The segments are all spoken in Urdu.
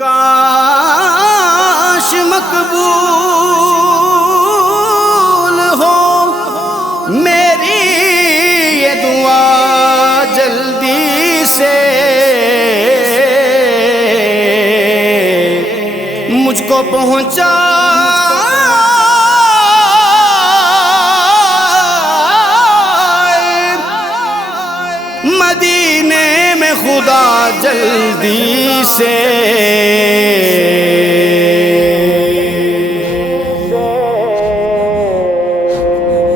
کاش مقبول ہو میری یہ دعا جلدی سے، مجھ کو پہنچا مدینے میں خدا جلدی سے۔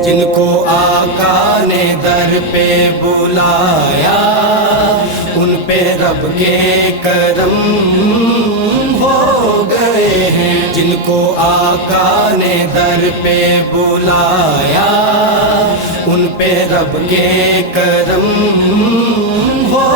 جن کو آقا نے در پہ بلایا ان پہ رب کے کرم ہو گئے ہیں، جن کو آقا نے در پہ بلایا ان پہ رب کے کرم ہو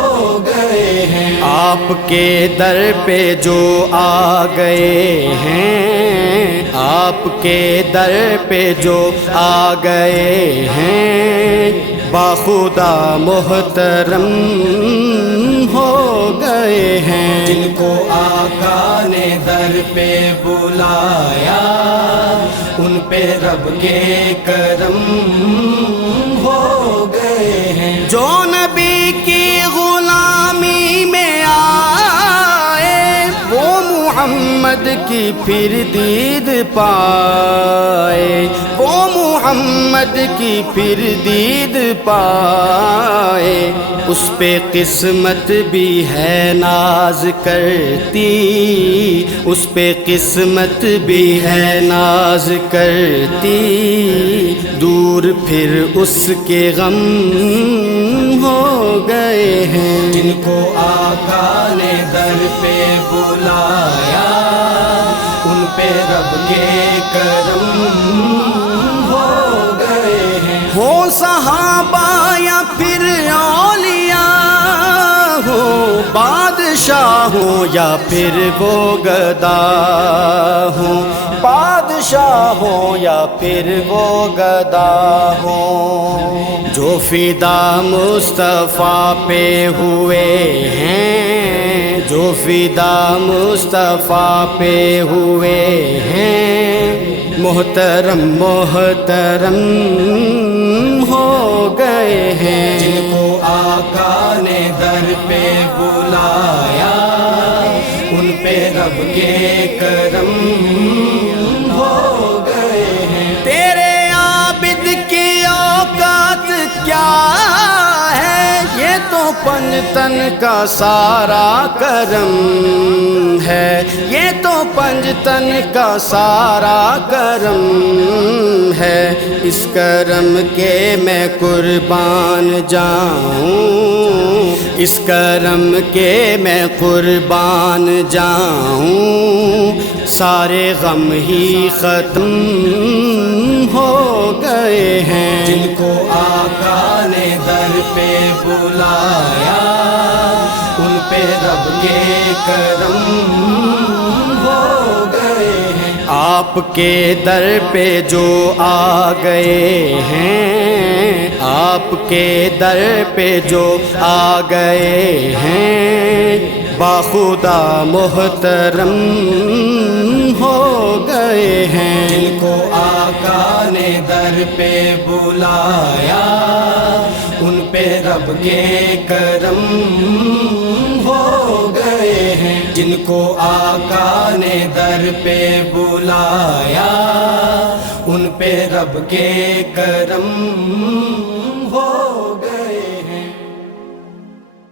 گئے ہیں۔ آپ کے در پہ جو آ گئے ہیں، آپ کے در پہ جو آ گئے ہیں، باخدا محترم ہو گئے ہیں۔ جن کو آقا نے در پہ بلایا ان پہ رب کے کرم ہو گئے ہیں۔ جو نبی کی غلامی میں آئے وہ محمد کی پھر دید پائے، وہ محمد کی پھر دید پائے، اس پہ قسمت بھی ہے ناز کرتی، اس پہ قسمت بھی ہے ناز کرتی، دور پھر اس کے غم ہو گئے ہیں۔ جن کو آقا نے در پہ بلایا ان پہ رب کے کرم ہو گئے ہیں۔ ہو صحابہ یا پھر اولیاء ہو، بادشاہ ہو یا پھر وہ گدا ہو، بادشاہ ہو یا پھر وہ گدا ہو، جو فدا مصطفیٰ پہ ہوئے ہیں، جو فدا مصطفیٰ پہ ہوئے ہیں، محترم محترم ہو گئے ہیں۔ جن کو آقا نے در پہ بلایا ان پہ رب کے کرم ہو گئے ہیں۔ تیرے عابد کی اوقات کیا ہے، یہ تو پنجتن کا سارا کرم ہے، یہ تو پنجتن کا سارا کرم ہے، اس کرم کے میں قربان جاؤں، اس کرم کے میں قربان جاؤں، سارے غم ہی ختم ہو گئے ہیں۔ جن کو آقا نے در پہ بلایا ان پہ رب کے کرم ہو گئے ہیں۔ آپ کے در پہ جو آ گئے ہیں، آپ کے در پہ جو آ گئے ہیں، باخدا محترم ہو گئے ہیں۔ جن کو آقا نے در پہ بلایا ان پہ رب کے کرم ہو گئے ہیں۔ جن کو آقا نے در پہ بلایا ان پہ رب کے کرم